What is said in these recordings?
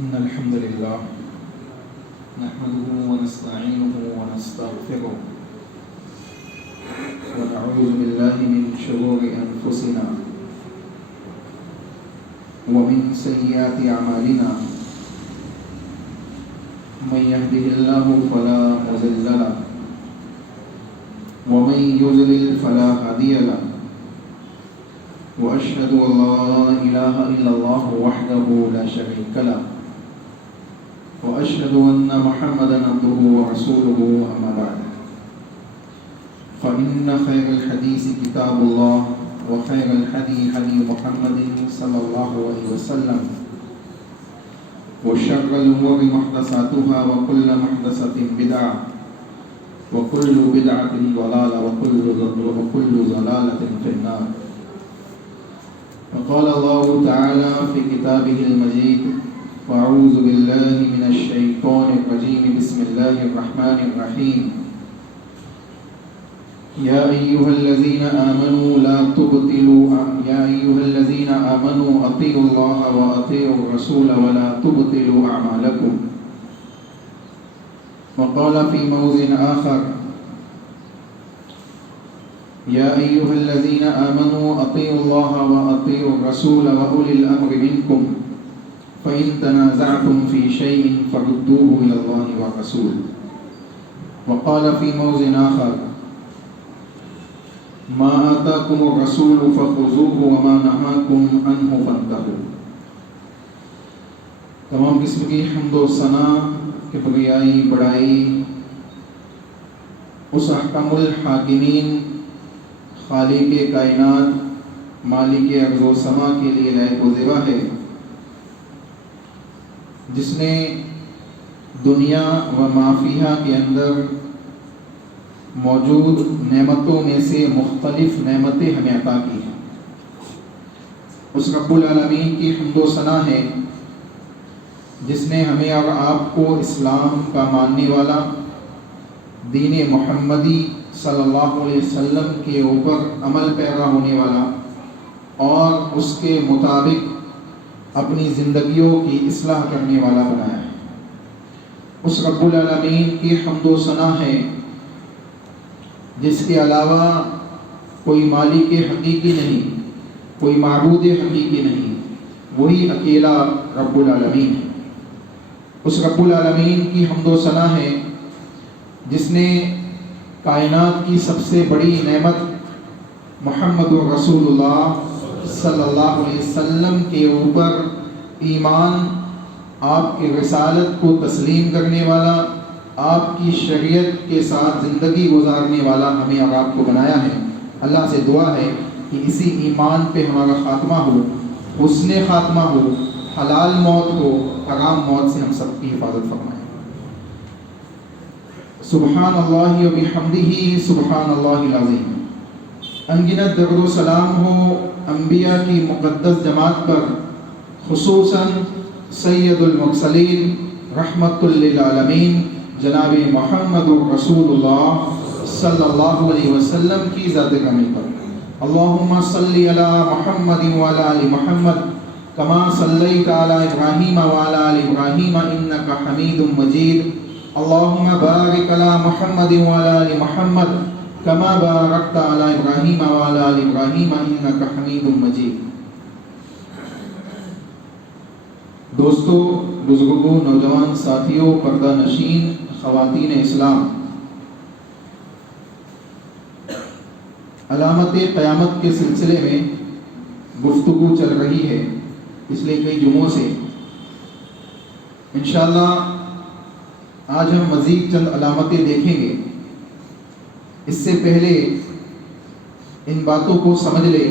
إن الحمد لله نحمده ونستعينه ونستغفره ونعوذ بالله من شرور أنفسنا ومن سيئات أعمالنا من يهده الله فلا مضل له ومن يضلل فلا هادي له وأشهد أن لا إله إلا الله وحده لا شريك له وأشهد أن محمدا عبده ورسوله أما بعد فإن خير الحديث كتاب الله وخير الهدي هدي محمد صلى الله عليه وسلم وشر الأمور محدثاتها وكل محدثة بدعة وكل بدعة ضلالة وكل ضلالة في النار. وقال الله تعالى في كتابه المجيد وأعوذ بالله من الشيطان الرجيم بسم الله الرحمن الرحيم يا أيها الذين آمنوا أطيعوا الله وأطيعوا الرسول ولا تبطلوا أعمالكم. وقال في موضع آخر يا أيها الذين آمنوا أطيعوا الله وأطيعوا الرسول وأولي الأمر منكم فإن تنازعتم في شيء فردوه إلى الله والرسول. وقال في موضع آخر ما آتاكم الرسول فخذوه وما نهاكم عنه فانتهوا. تمام قسم کی حمد و ثنا کبریائی بڑائی اس احکم الحاکمین خالق کائنات مالک ارض و سما کے لیے لائق و زیبا ہے جس نے دنیا و مافیہ کے اندر موجود نعمتوں میں سے مختلف نعمتیں ہمیں عطا کی ہیں. اس رب العالمین کی حمد و ثنا ہے جس نے ہمیں اور آپ کو اسلام کا ماننے والا دین محمدی صلی اللہ علیہ وسلم کے اوپر عمل پیرا ہونے والا اور اس کے مطابق اپنی زندگیوں کی اصلاح کرنے والا بنایا ہے. اس رب العالمین کی حمد و ثنا ہے جس کے علاوہ کوئی مالک حقیقی نہیں، کوئی معبود حقیقی نہیں، وہی اکیلا رب العالمین ہے. اس رب العالمین کی حمد و ثنا ہے جس نے کائنات کی سب سے بڑی نعمت محمد رسول اللہ صلی اللہ علیہ وسلم کے اوپر ایمان، آپ کی رسالت کو تسلیم کرنے والا، آپ کی شریعت کے ساتھ زندگی گزارنے والا ہمیں اور آپ کو بنایا ہے. اللہ سے دعا ہے کہ اسی ایمان پہ ہمارا خاتمہ ہو، حسن خاتمہ ہو، حلال موت ہو، حرام موت سے ہم سب کی حفاظت فرمائیں۔ سبحان اللہ و بحمدہ سبحان اللہ العظیم۔ انگنت درود و سلام ہو انبیاء کی مقدس جماعت پر، خصوصاً سید المرسلین رحمت للعالمین جناب محمد رسول اللہ صلی اللہ علیہ وسلم کی ذات گرامی پر۔ اللہم صلی علی محمد وعلی آل محمد کما صلیت علی ابراہیم وعلی آل ابراہیم انک حمید مجید۔ اللہم بارک علی محمد وعلی آل محمد کما بارکت علی ابراہیم وعلی آل ابراہیم انک حمید مجید۔ دوستو، بزرگوں، نوجوان ساتھیوں، پردہ نشین، خواتین اسلام، علامت قیامت کے سلسلے میں گفتگو چل رہی ہے پچھلے کئی جمعوں سے۔ انشاءاللہ آج ہم مزید چند علامتیں دیکھیں گے۔ اس سے پہلے ان باتوں کو سمجھ لیں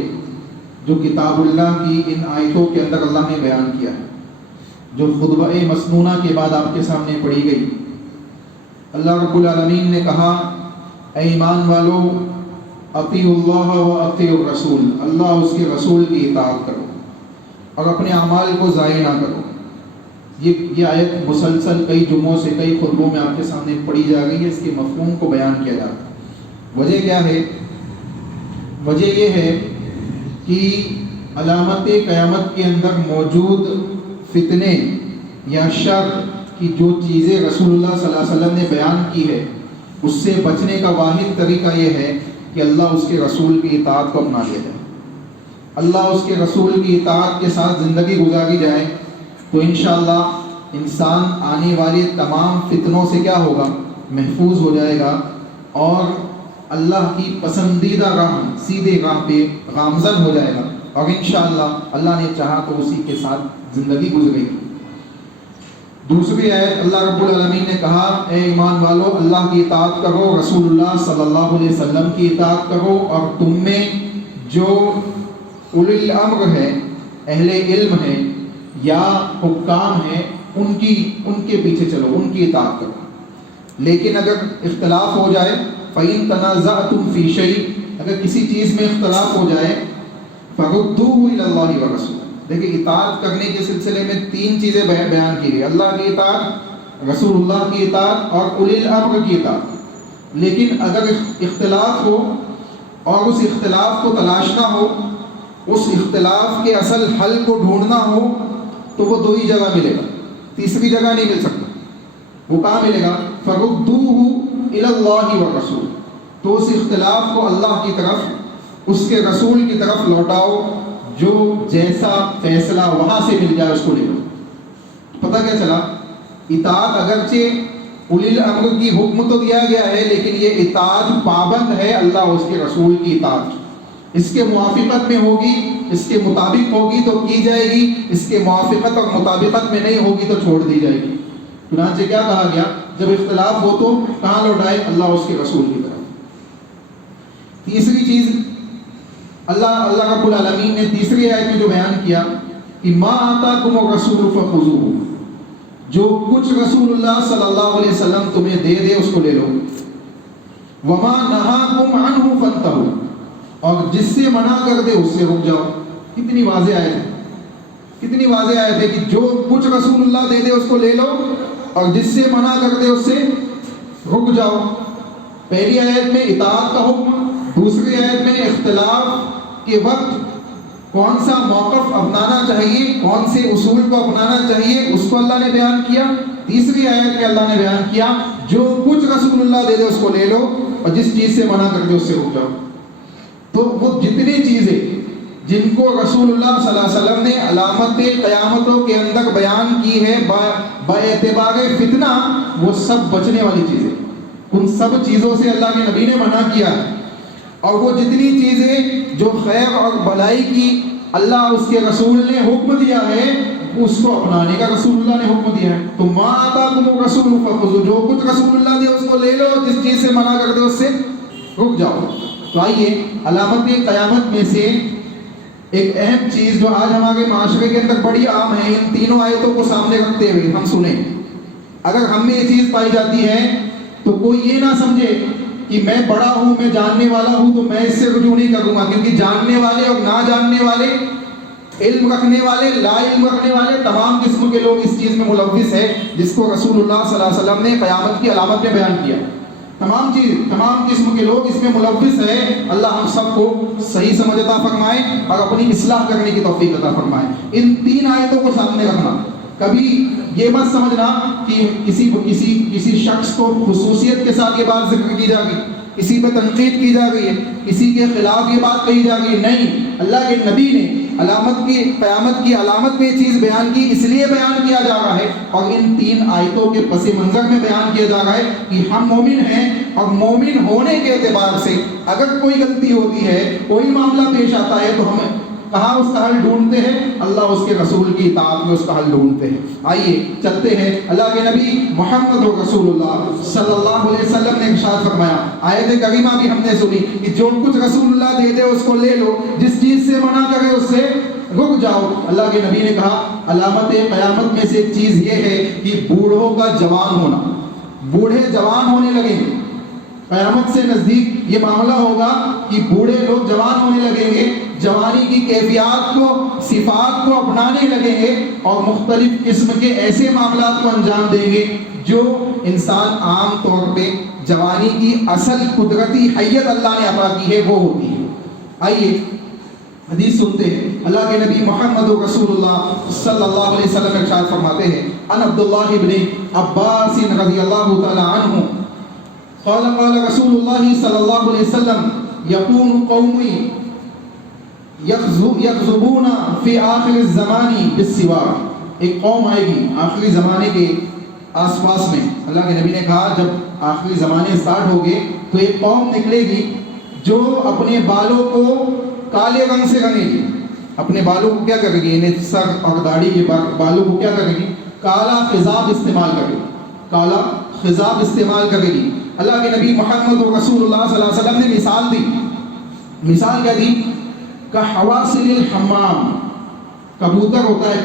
جو کتاب اللہ کی ان آیتوں کے اندر اللہ نے بیان کیا ہے، جو خطبہ مسنونہ کے بعد آپ کے سامنے پڑھی گئی۔ اللہ رب العالمین نے کہا، اے ایمان والو، اطیعوا اللہ و اطیعوا الرسول، اللہ اس کے رسول کی اطاعت کرو اور اپنے اعمال کو ضائع نہ کرو۔ یہ آیت مسلسل کئی جمعوں سے کئی خطبوں میں آپ کے سامنے پڑھی جا رہی ہے، اس کے مفہوم کو بیان کیا جا رہا ہے۔ وجہ کیا ہے؟ وجہ یہ ہے کہ علامت قیامت کے اندر موجود فتنے یا شر کی جو چیزیں رسول اللہ صلی اللہ علیہ وسلم نے بیان کی ہے، اس سے بچنے کا واحد طریقہ یہ ہے کہ اللہ اس کے رسول کی اطاعت کو اپنا لیا جائے، اللہ اس کے رسول کی اطاعت کے ساتھ زندگی گزاری جائے، تو انشاءاللہ انسان آنے والے تمام فتنوں سے کیا ہوگا؟ محفوظ ہو جائے گا اور اللہ کی پسندیدہ راہ، سیدھے راہ پہ گامزن ہو جائے گا، اور انشاءاللہ اللہ نے چاہا تو اسی کے ساتھ زندگی گزرے گی۔ دوسری آیت اللہ رب العالمین نے کہا، اے ایمان والو، اللہ کی اطاعت کرو، رسول اللہ صلی اللہ علیہ وسلم کی اطاعت کرو، اور تم میں جو اولی الامر ہے، اہل علم ہے یا حکام ہیں، ان کے پیچھے چلو، ان کی اطاعت کرو۔ لیکن اگر اختلاف ہو جائے، فَإِن تَنَازَعْتُمْ فِي شَيْءٍ، اگر کسی چیز میں اختلاف ہو جائے، فَرُدُّوهُ إِلَى اللَّهِ وَرَسُولِهِ۔ دیکھیں، اطاعت کرنے کے سلسلے میں تین چیزیں بیان کی گئی، اللہ کی اطاعت، رسول اللہ کی اطاعت اور اولی الامر کی اطاعت۔ لیکن اگر اختلاف ہو اور اس اختلاف کو تلاشنا ہو، اس اختلاف کے اصل حل کو ڈھونڈنا ہو، تو وہ دو ہی جگہ ملے گا، تیسری جگہ نہیں مل سکتا۔ وہ کہاں ملے گا؟ فَرُدُّوهُ إِلَى اللَّهِ وَالرَّسُولِ، تو اس اختلاف کو اللہ کی طرف، اس کے رسول کی طرف لوٹاؤ، جو جیسا فیصلہ وہاں سے مل جائے اس کو لے لو۔ پتہ کیا چلا؟ اطاعت اگرچہ اولی الامر کی حکم تو دیا گیا ہے، لیکن یہ اطاعت پابند ہے اللہ اس کے رسول کی اطاعت۔ اس کے موافقت میں ہوگی، اس کے مطابق ہوگی تو کی جائے گی، اس کے موافقت اور مطابقت میں نہیں ہوگی تو چھوڑ دی جائے گی۔ چنانچہ کیا کہا گیا؟ جب اختلاف ہو تو کہاں لوٹائے؟ اللہ اس کے رسول کی طرف۔ تیسری چیز اللہ رب العالمین نے تیسری آیت میں جو بیان کیا کہ ما آتاکم الرسول فخذوہ، جو کچھ رسول اللہ صلی اللہ علیہ وسلم تمہیں دے دے اس کو لے لو، وما نہاکم عنہ فانتہوا، اور جس سے منع کر دے اس سے رک جاؤ۔ کتنی واضح آیت ہے، کتنی واضح آیت ہے کہ جو کچھ رسول اللہ دے دے اس کو لے لو اور جس سے منع کر دے اس سے رک جاؤ۔ پہلی آیت میں اطاعت کا حکم، دوسری آیت میں اختلاف کے وقت کون سا موقف اپنانا چاہیے، کون سے اصول کو اپنانا چاہیے، اس کو اللہ نے بیان کیا۔ تیسری آیت میں اللہ نے بیان کیا جو کچھ رسول اللہ دے دے اس کو لے لو اور جس چیز سے منع کر دے اس سے رک جاؤ۔ تو وہ جتنی چیزیں جن کو رسول اللہ صلی اللہ علیہ وسلم نے علامت قیامتوں کے اندر بیان کی ہے باعتبار فتنہ، وہ سب بچنے والی چیزیں، ان سب چیزوں سے اللہ کے نبی نے منع کیا۔ اور وہ جتنی چیزیں جو خیر اور بھلائی کی اللہ اس کے رسول نے حکم دیا ہے، اس کو اپنانے کا رسول اللہ نے حکم دیا ہے۔ تو ما آتاکم الرسول فخذوہ، جو کچھ رسول اللہ دے اس کو لے لو، جس چیز سے منع کر دے اس سے رک جاؤ۔ تو آئیے علامت قیامت میں سے ایک اہم چیز جو آج ہمارے معاشرے کے اندر بڑی عام ہے، ان تینوں آیتوں کو سامنے رکھتے ہوئے ہم سنیں، اگر ہم میں یہ چیز پائی جاتی ہے تو کوئی یہ نہ سمجھے کہ میں بڑا ہوں، میں جاننے والا ہوں تو میں اس سے رجوع نہیں کروں گا، کیونکہ جاننے والے اور نہ جاننے والے، علم رکھنے والے، لا علم رکھنے والے، تمام قسم کے لوگ اس چیز میں ملوث ہے جس کو رسول اللہ صلی اللہ علیہ وسلم نے قیامت کی علامت میں بیان کیا۔ تمام قسم کے لوگ اس میں ملوث ہے۔ اللہ ہم سب کو صحیح سمجھ عطا فرمائے اور اپنی اصلاح کرنے کی توفیق عطا فرمائے۔ ان تین آیتوں کو سامنے رکھنا، کبھی یہ مت سمجھنا کہ کسی شخص کو خصوصیت کے ساتھ یہ بات ذکر کی جا گئی، کسی پہ تنقید کی جا گئی ہے، کسی کے خلاف یہ بات کہی جا گئی، نہیں، اللہ کے نبی نے قیامت کی علامت میں یہ چیز بیان کی، اس لیے بیان کیا جا رہا ہے اور ان تین آیتوں کے پس منظر میں بیان کیا جا رہا ہے کہ ہم مومن ہیں، اور مومن ہونے کے اعتبار سے اگر کوئی غلطی ہوتی ہے، کوئی معاملہ پیش آتا ہے تو ہم کہاں اس کا حل ڈھونڈتے ہیں؟ اللہ اس کے رسول کی اطاعت میں اس کا حل ڈھونڈتے ہیں۔ آئیے چلتے ہیں، اللہ کے نبی محمد رسول اللہ صلی اللہ علیہ وسلم نے ارشاد فرمایا، آیت کریمہ بھی ہم نے سنی کہ جو کچھ رسول اللہ دے دے اس کو لے لو، جس چیز سے منع کرے اس سے رک جاؤ۔ اللہ کے نبی نے کہا علامت قیامت میں سے ایک چیز یہ ہے کہ بوڑھوں کا جوان ہونا، بوڑھے جوان ہونے لگیں گے۔ قیامت سے نزدیک یہ معاملہ ہوگا کہ بوڑھے لوگ جوان ہونے لگیں گے، جوانی کی کیفیات کو، صفات کو اپنانے لگیں گے اور مختلف قسم کے ایسے معاملات کو انجام دیں گے جو انسان عام طور پہ جوانی کی اصل قدرتی حیت اللہ نے عطا کی ہے وہ ہوتی ہے۔ آئیے حدیث سنتے ہیں، اللہ کے نبی محمد رسول اللہ صلی اللہ علیہ وسلم ارشاد فرماتے ہیں، ان عبداللہ ابن عباس رضی اللہ تعالی عنہ قال قال رسول اللہ صلی اللہ علیہ وسلم یکون قومی یغضبون فی آخر الزمان بالسواک، ایک قوم آئے گی آخری زمانے کے آس پاس میں، اللہ کے نبی نے کہا جب آخری زمانے سٹارٹ ہو گئے تو ایک قوم نکلے گی جو اپنے بالوں کو کالے رنگ سے رنگے گی، اپنے بالوں کو کیا کرے گی، یعنی سر اور داڑھی کے بالوں کو کیا کرے گی، کالا خضاب استعمال کرے گی، کالا خضاب استعمال کرے گی۔ اللہ کے نبی محمد رسول اللہ صلی اللہ علیہ وسلم نے مثال دی، مثال کیا دی، کحواصل الحمام، کبوتر ہوتا ہے،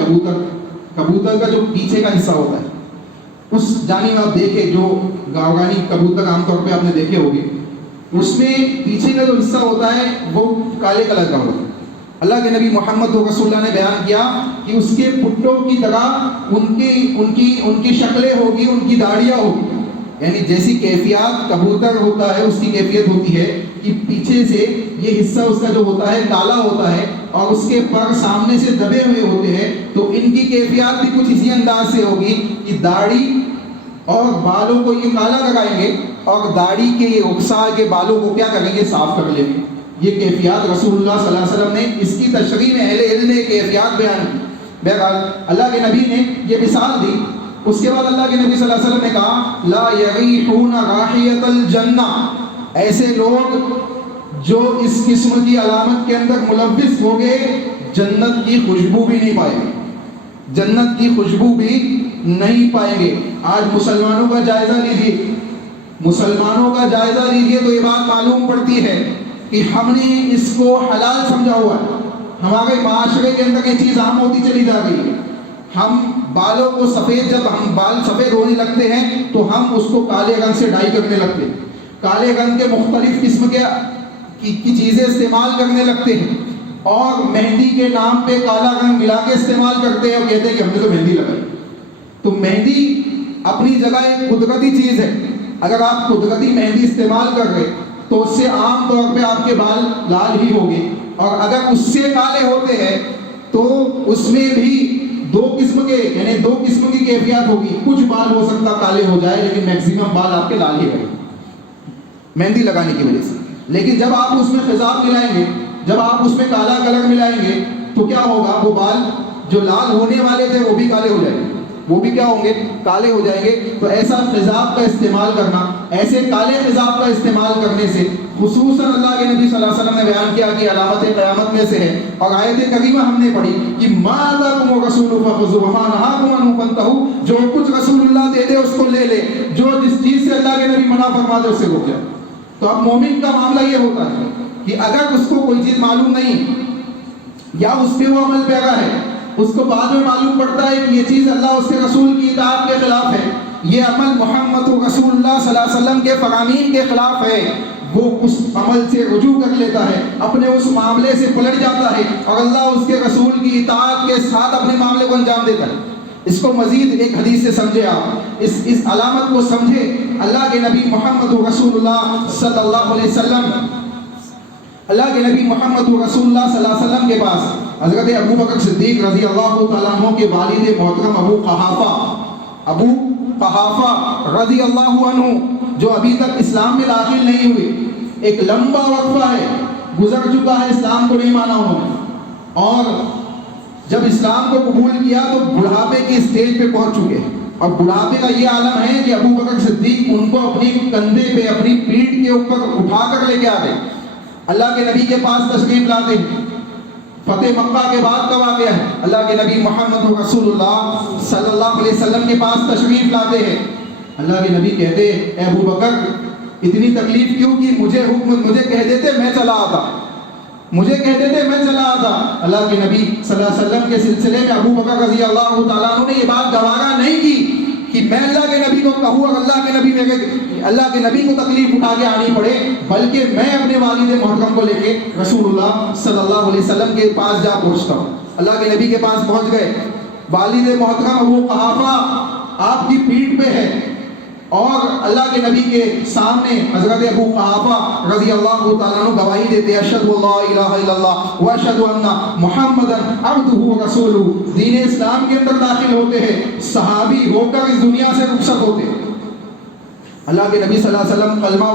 کبوتر کا جو پیچھے کا حصہ ہوتا ہے، اس جانب آپ دیکھیں جو گاؤگانی کبوتر عام طور پہ آپ نے دیکھے ہوگے، اس میں پیچھے کا جو حصہ ہوتا ہے وہ کالے کلر کا ہوتا ہے۔ اللہ کے نبی محمد رسول اللہ نے بیان کیا کہ اس کے پٹوں کی طرح ان کی شکلیں ہوگی، ان کی داڑیاں ہوگی، یعنی جیسی کیفیات کبوتر ہوتا ہے اس کی کیفیت ہوتی ہے کہ پیچھے سے یہ حصہ اس کا جو ہوتا ہے کالا ہوتا ہے اور اس کے پر سامنے سے دبے ہوئے ہوتے ہیں، تو ان کی کیفیات بھی کچھ اسی انداز سے ہوگی کہ داڑھی اور بالوں کو یہ کالا لگائیں گے اور داڑھی کے یہ اکسا کے بالوں کو کیا کریں گے، صاف کر لیں گے۔ یہ کیفیات رسول اللہ صلی اللہ علیہ وسلم نے اس کی تشریح میں اہل علم نے کیفیات بیان کی۔ بہرحال اللہ کے نبی نے یہ مثال دی، اس کے بعد اللہ کے نبی صلی اللہ علیہ وسلم نے کہا لا یریحون رائحۃ الجنہ، ایسے لوگ جو اس قسم کی علامت کے اندر ملوث ہو گئے جنت کی خوشبو بھی نہیں پائیں گے، جنت کی خوشبو بھی نہیں پائیں گے۔ آج مسلمانوں کا جائزہ لیجیے، مسلمانوں کا جائزہ لیجیے تو یہ بات معلوم پڑتی ہے کہ ہم نے اس کو حلال سمجھا ہوا ہے، ہمارے معاشرے کے اندر یہ چیز عام ہوتی چلی جا رہی ہے۔ ہم بالوں کو سفید، جب ہم بال سفید ہونے لگتے ہیں تو ہم اس کو کالے رنگ سے ڈائی کرنے لگتے ہیں، کالے رنگ کے مختلف قسم کی چیزیں استعمال کرنے لگتے ہیں اور مہندی کے نام پہ کالا رنگ ملا کے استعمال کرتے ہیں اور کہتے ہیں کہ ہم نے تو مہندی لگائی۔ تو مہندی اپنی جگہ ایک قدرتی چیز ہے، اگر آپ قدرتی مہندی استعمال کر رہے تو اس سے عام طور پہ آپ کے بال لال ہی ہوں گے، اور اگر اس سے کالے ہوتے ہیں تو اس میں بھی دو قسم کی کیفیت ہوگی، کچھ بال ہو سکتا کالے ہو جائے لیکن میکسیمم بال آپ کے لال ہی رہیں مہندی لگانے کی وجہ سے۔ لیکن جب آپ اس میں خضاب ملائیں گے، جب آپ اس میں کالا کلر ملائیں گے تو کیا ہوگا، وہ بال جو لال ہونے والے تھے وہ بھی کالے ہو جائیں گے، وہ بھی کیا ہوں گے، کالے ہو جائیں گے۔ تو ایسا خضاب کا استعمال کرنا، ایسے کالے خضاب کا استعمال کرنے سے خصوصاً اللہ کے نبی صلی اللہ علیہ وسلم نے بیان کیا کہ علامت قیامت میں سے ہے، اور آیت کریمہ ہم نے پڑھی کہ ما آتاکم الرسول فخذوہ وما نہاکم عنہ فانتہوا، جو کچھ رسول اللہ دے دے اس کو لے لے، جو جس چیز سے اللہ کے نبی منع فرما دے اس سے رک جائے۔ تو اب مومن کا معاملہ یہ ہوتا ہے کہ اگر اس کو کوئی چیز معلوم نہیں یا اس پہ وہ عمل پیرا ہے، اس کو بعد میں معلوم پڑتا ہے کہ یہ چیز اللہ اس کے رسول کی اطاعت کے خلاف ہے، یہ عمل محمد رسول اللہ صلی اللہ علیہ وسلم کے فرامین کے خلاف ہے، وہ اس عمل سے رجوع کر لیتا ہے، اپنے اس معاملے سے پلٹ جاتا ہے اور اللہ اس کے رسول کی اطاعت کے ساتھ اپنے معاملے کو انجام دیتا ہے۔ اس کو مزید ایک حدیث سے سمجھے آپ، اس علامت کو سمجھے۔ اللہ کے نبی محمد رسول اللہ صلی اللہ علیہ وسلم، اللہ کے نبی محمد رسول اللہ صلی اللہ علیہ وسلم کے پاس حضرت ابو بکر صدیق رضی اللہ تعالیٰ عنہ کے والد محترم ابو قحافہ رضی اللہ عنہ، جو ابھی تک اسلام میں داخل نہیں ہوئے، ایک لمبا وقفہ ہے، گزر چکا ہے، اسلام کو نہیں مانا انہوں نے، اور جب اسلام کو قبول کیا تو بڑھاپے کی اسٹیج پہ پہنچ چکے، اور بڑھاپے کا یہ عالم ہے کہ ابو بکر صدیق ان کو اپنی کندھے پہ، اپنی پیٹھ کے اوپر اٹھا کر لے کے آ گئے، اللہ کے نبی کے پاس تشریف لاتے ہیں۔ فتح مکہ کے بعد کا واقعہ ہے، اللہ کے نبی محمد رسول اللہ صلی اللہ علیہ وسلم کے پاس تشریف لاتے ہیں۔ اللہ کے نبی کہتے اے ابو بکر اتنی تکلیف کیوں کی، مجھے کہہ دیتے میں چلا آتا، مجھے کہہ دیتے میں چلا آتا۔ اللہ کے نبی صلی اللہ علیہ وسلم کے سلسلے میں ابو بکر رضی اللہ تعالیٰ عنہ نے یہ بات گوارا نہیں کی کہ میں اللہ کے نبی کو کہوں اور اللہ کے نبی کو تکلیف اٹھا کے آنی پڑے، بلکہ میں اپنے والد محترم کو لے کے رسول اللہ صلی اللہ علیہ وسلم کے پاس جا پہنچتا ہوں۔ اللہ کے نبی کے پاس پہنچ گئے، والد محترم ابو قحافہ آپ کی پیٹھ پہ ہے، اور اللہ کے نبی کے سامنے حضرت ابو قحافہ رضی اللہ تعالیٰ عنہ گواہی دیتے ہیں، اشہد اللہ الہ الا اللہ واشہد ان محمدا عبدہ ورسولہ، دین اسلام کے اندر داخل ہوتے ہیں، صحابی ہو کر اس دنیا سے رخصت ہوتے ہیں۔ اللہ کے نبی صلی اللہ علیہ وسلم کلمہ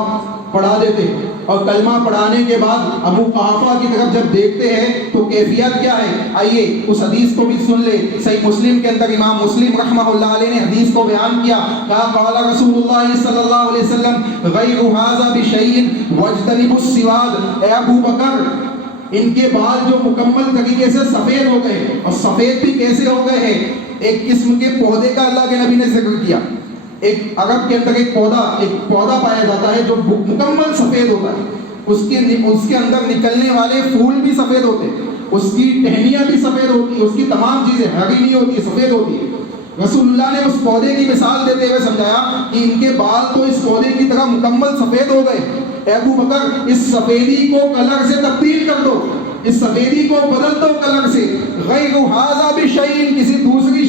پڑھا دیتے، اور کلمہ پڑھانے کے بعد ابو قحافہ کی طرف جب دیکھتے ہیں تو کیفیت کیا ہے، آئیے اس حدیث کو بھی سن لے۔ صحیح مسلم کے اندر امام مسلم رحمہ اللہ علیہ نے حدیث کو بیان کیا، کہا قال رسول اللہ صلی اللہ علیہ وسلم غیر ھذا بشیء واجتنبوا السواد، اے ابو بکر ان کے بال جو مکمل طریقے سے سفید ہو گئے، اور سفید بھی کیسے ہو گئے ہیں، ایک قسم کے پودے کا اللہ کے نبی نے ذکر کیا، ایک عرب کے اندر ایک پودا پایا جاتا ہے جو مکمل سفید ہوتا ہے، اس کے اندر نکلنے والے پھول بھی سفید ہوتے ہیں، اس کی ٹہنیاں بھی سفید ہوتی ہیں، اس کی تمام چیزیں ہری نہیں ہوتی، سفید ہوتی ہے۔ رسول اللہ نے اس پودے کی مثال دیتے ہوئے سمجھایا کہ ان کے بال تو اس پودے کی طرح مکمل سفید ہو گئے، اے ابو بکر اس سفیدی کو کلر سے تبدیل کر دو، اس سفیدی کو بدل دو کلر سے، غیر ھذا بشیء کسی دوسری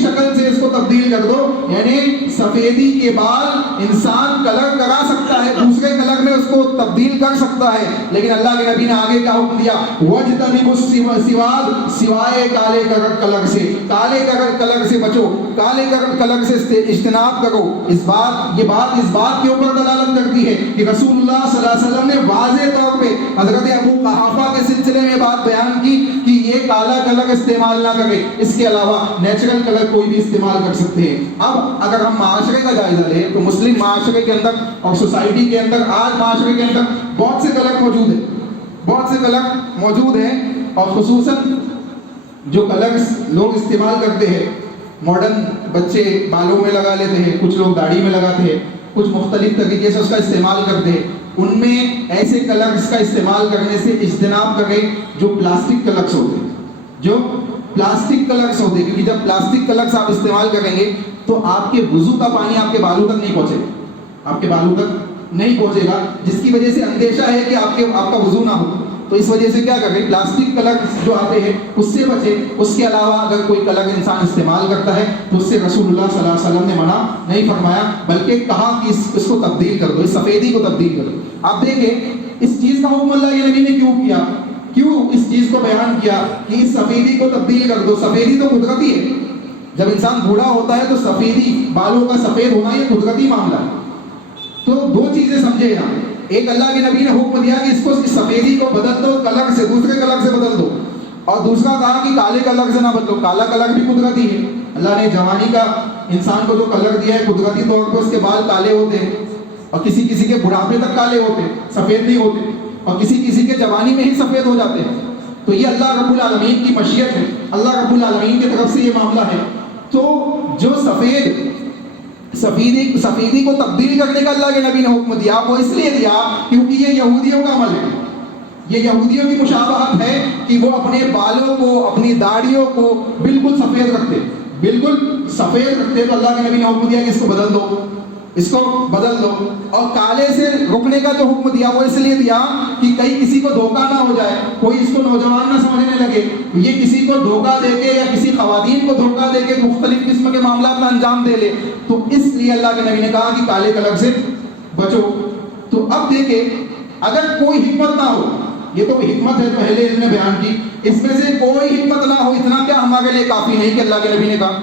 شکل سے اس کو تبدیل کر دو، یعنی سفیدی کے بال انسان کلر کرا سکتا ہے، دوسرے کلر میں اس کو تبدیل کر سکتا ہے، لیکن اللہ کے نبی نے آگے کیا حکم دیا، وَاجْتَنِبُوا السِّوَادَ، سوائے کالے کلر سے، کالے کلر سے بچو، کالے کلر سے اجتناب کرو۔ یہ بات اس بات کے اوپر دلالت کرتی ہے کہ رسول اللہ صلی اللہ علیہ وسلم نے واضح طور پہ حضرت ابو قحافہ کے سلسلے میں بات بیان کی کہ یہ کالا کلر استعمال نہ کرے، اس کے علاوہ نیچرل کلر کوئی بھی استعمال کر سکتے ہیں۔ اب اگر ہم معاشرے کا جائزہ لیں تو مسلم معاشرے کے اندر اور سوسائٹی کے اندر، آج معاشرے کے اندر بہت سے کلر موجود ہیں، اور خصوصاً جو کلرز لوگ استعمال کرتے ہیں، ماڈرن بچے بالوں میں لگا لیتے ہیں، کچھ لوگ داڑھی میں لگاتے ہیں، کچھ مختلف طریقے سے اس کا استعمال کرتے ہیں، ان میں ایسے کلرز کا استعمال کرنے سے اجتناب کریں جو پلاسٹک کلرز ہوتے ہیں، کیونکہ جب پلاسٹک کلرز آپ استعمال کریں گے تو آپ کے وضو کا پانی آپ کے بالوں تک نہیں پہنچے گا، جس کی وجہ سے اندیشہ ہے کہ آپ کا وضو نہ ہو، تو اس وجہ سے کیا کریں، پلاسٹک کلر جو آتے ہیں اس سے بچیں۔ اس کے علاوہ اگر کوئی کلر انسان استعمال کرتا ہے تو اس سے رسول اللہ صلی اللہ علیہ وسلم نے منع نہیں فرمایا، بلکہ کہا کہ اس کو تبدیل کر دو، اس سفیدی کو تبدیل کر دو۔ آپ دیکھیں اس چیز کا حکم اللہ کے نبی نے کیوں اس چیز کو بیان کیا کہ اس سفیدی کو تبدیل کر دو۔ سفیدی تو قدرتی ہے، جب انسان بوڑھا ہوتا ہے تو سفیدی، بالوں کا سفید ہونا یہ قدرتی معاملہ ہے۔ تو دو چیزیں سمجھے یہاں، ایک اللہ کے نبی نے حکم دیا کہ اس سفیدی کو بدل دو، کلر سے دوسرے کلر سے بدل دو، اور دوسرا کہا کہ کالے کلر سے نہ بدلو، کالا کلر بھی قدرتی ہے۔ اللہ نے جوانی کا انسان کو جو کلر دیا ہے قدرتی طور پر اس کے بال کالے ہوتے ہیں، اور کسی کے بڑھاپے تک کالے ہوتے ہیں، سفید نہیں ہوتے، اور کسی کے جوانی میں ہی سفید ہو جاتے ہیں۔ تو یہ اللہ رب العالمین کی مشیت ہے، اللہ رب العالمین کی طرف سے یہ معاملہ ہے۔ تو جو سفید سفیدی کو تبدیل کرنے کا اللہ کے نبی نے حکم دیا، وہ اس لیے دیا کیونکہ یہ یہودیوں کا عمل ہے، یہ یہودیوں کی مشابہت ہے کہ وہ اپنے بالوں کو، اپنی داڑھیوں کو بالکل سفید رکھتے، بالکل سفید رکھتے، تو اللہ کے نبی نے حکم دیا کہ اس کو بدل دو، اس کو بدل دو۔ اور کالے سے رکنے کا جو حکم دیا وہ اس لیے دیا کہ کہیں کسی کو دھوکہ نہ ہو جائے، کوئی اس کو نوجوان نہ سمجھنے لگے یہ کسی کو دھوکہ دے کے یا کسی خواتین کو دھوکہ دے کے مختلف قسم کے معاملات میں انجام دے لے، تو اس لیے اللہ کے نبی نے کہا کہ کالے کلر سے بچو۔ تو اب دیکھیں اگر کوئی حکمت نہ ہو، یہ تو حکمت ہے جو اہل علم نے بیان کی، اس میں سے کوئی حکمت نہ ہو، اتنا کیا ہمارے لیے کافی نہیں کہ اللہ کے نبی نے کہا؟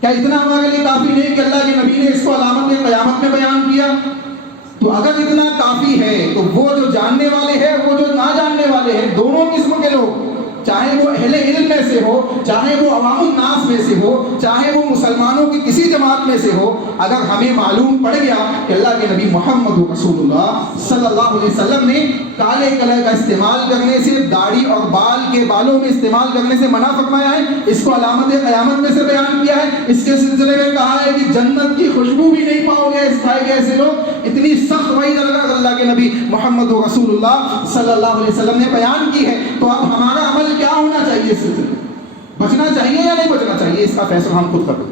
کیا اتنا ہمارے لیے کافی نہیں کہ اللہ کے نبی نے اس کو علامت قیامت میں بیان کیا؟ تو اگر اتنا کافی ہے تو وہ جو جاننے والے ہیں، وہ جو نہ جاننے والے ہیں، دونوں قسم کے لوگ، چاہے وہ اہل علم میں سے ہو، چاہے وہ عوام الناس میں سے ہو، چاہے وہ مسلمانوں کی کسی جماعت میں سے ہو، اگر ہمیں معلوم پڑ گیا کہ اللہ کے نبی محمد رسول اللہ صلی اللہ علیہ وسلم نے کالے کلر کا استعمال کرنے سے، داڑھی اور بال کے بالوں میں استعمال کرنے سے منع فرمایا ہے، اس کو علامت قیامت میں سے بیان کیا ہے، اس کے سلسلے میں کہا ہے کہ جنت کی خوشبو بھی نہیں پاؤ گے اس کھائے گئے ایسے لوگ، اتنی سخت وعید اللہ کے نبی محمد رسول اللہ صلی اللہ علیہ وسلم نے بیان کی ہے۔ تو اب ہمارا عمل کیا ہونا چاہیے؟ اس سلسلے بچنا چاہیے یا نہیں بچنا چاہیے، اس کا فیصلہ ہم خود کر دیں۔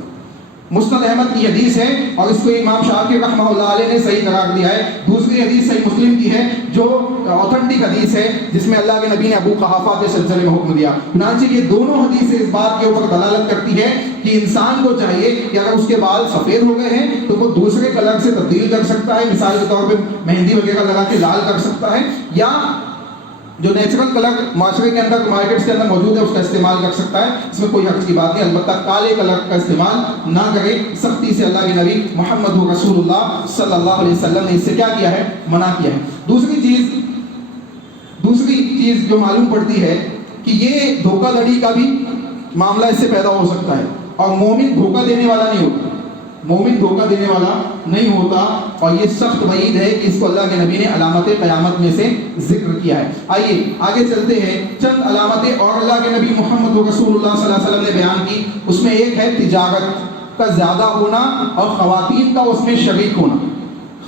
مسند احمد کی حدیث ہے اور اس کو امام شافعی رحمہ اللہ علیہ نے صحیح قرار دیا ہے۔ دوسری حدیث صحیح مسلم کی ہے جو اوتھنٹک حدیث ہے، جس میں اللہ کے نبی نے ابو قحافہ کے سلسلے میں حکم دیا۔ چنانچہ یہ دونوں حدیثیں اس بات کے اوپر دلالت کرتی ہے کہ انسان کو چاہیے کہ اگر اس کے بال سفید ہو گئے ہیں تو وہ دوسرے کلر سے تبدیل کر سکتا ہے، مثال کے طور پہ مہندی وغیرہ لگا کے لال کر سکتا ہے، یا جو نیچرل کلر معاشرے کے اندر، مارکیٹس کے اندر موجود ہے، اس کا استعمال کر سکتا ہے، اس میں کوئی حرج کی بات نہیں، البتہ کالے کلر کا استعمال نہ کرے۔ سختی سے اللہ کے نبی محمد رسول اللہ صلی اللہ علیہ وسلم نے اس سے کیا کیا ہے؟ منع کیا ہے۔ دوسری چیز جو معلوم پڑتی ہے کہ یہ دھوکہ دھڑی کا بھی معاملہ اس سے پیدا ہو سکتا ہے، اور مومن دھوکہ دینے والا نہیں ہوتا، مومن دھوکہ دینے والا نہیں ہوتا، اور یہ سخت وعید ہے کہ اس کو اللہ کے نبی نے علامت قیامت میں سے ذکر کیا ہے۔ آئیے آگے چلتے ہیں، چند علامتیں اور اللہ کے نبی محمد رسول اللہ صلی اللہ علیہ وسلم نے بیان کی۔ اس میں ایک ہے تجارت کا زیادہ ہونا اور خواتین کا اس میں شریک ہونا،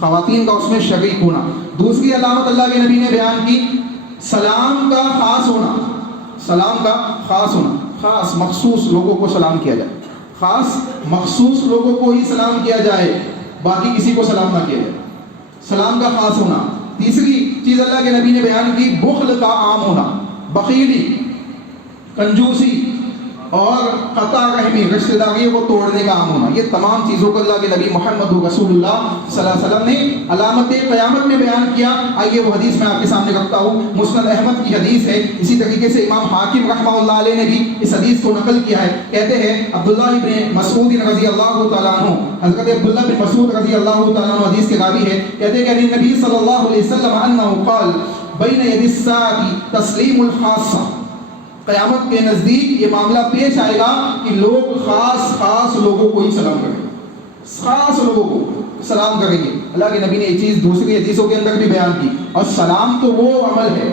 خواتین کا اس میں شریک ہونا۔ دوسری علامت اللہ کے نبی نے بیان کی سلام کا خاص ہونا، سلام کا خاص ہونا، خاص مخصوص لوگوں کو سلام کیا جائے، خاص مخصوص لوگوں کو ہی سلام کیا جائے، باقی کسی کو سلام نہ کیا جائے، سلام کا خاص ہونا۔ تیسری چیز اللہ کے نبی نے بیان کی بخل کا عام ہونا، بخیلی، کنجوسی اور قطع رحمی، رشتہ داریوں کو توڑنے کا عام ہونا، یہ تمام چیزوں کو اللہ کے نبی محمد رسول اللہ صلی اللہ علیہ وسلم نے علامت قیامت میں بیان کیا۔ آئیے وہ حدیث میں آپ کے سامنے رکھتا ہوں، مسند احمد کی حدیث ہے، اسی طریقے سے امام حاکم رحمہ اللہ علیہ نے بھی اس حدیث کو نقل کیا ہے۔ کہتے ہیں عبداللہ بن مسعود رضی اللہ تعالیٰ عنہ، حضرت عبداللہ بن مسعود رضی اللہ تعالیٰ عنہ حدیث کے راوی ہے، کہتے ہیں کہ نبی صلی اللہ علیہ وسلم انہ قال بین ید الساعۃ تسلیم الخاصہ، قیامت کے نزدیک یہ معاملہ پیش آئے گا کہ لوگ خاص لوگوں کو ہی سلام کریں گے، خاص لوگوں کو سلام کریں گے۔ اللہ کے نبی نے یہ چیز دوسری حدیثوں کے اندر بھی بیان کی، اور سلام تو وہ عمل ہے،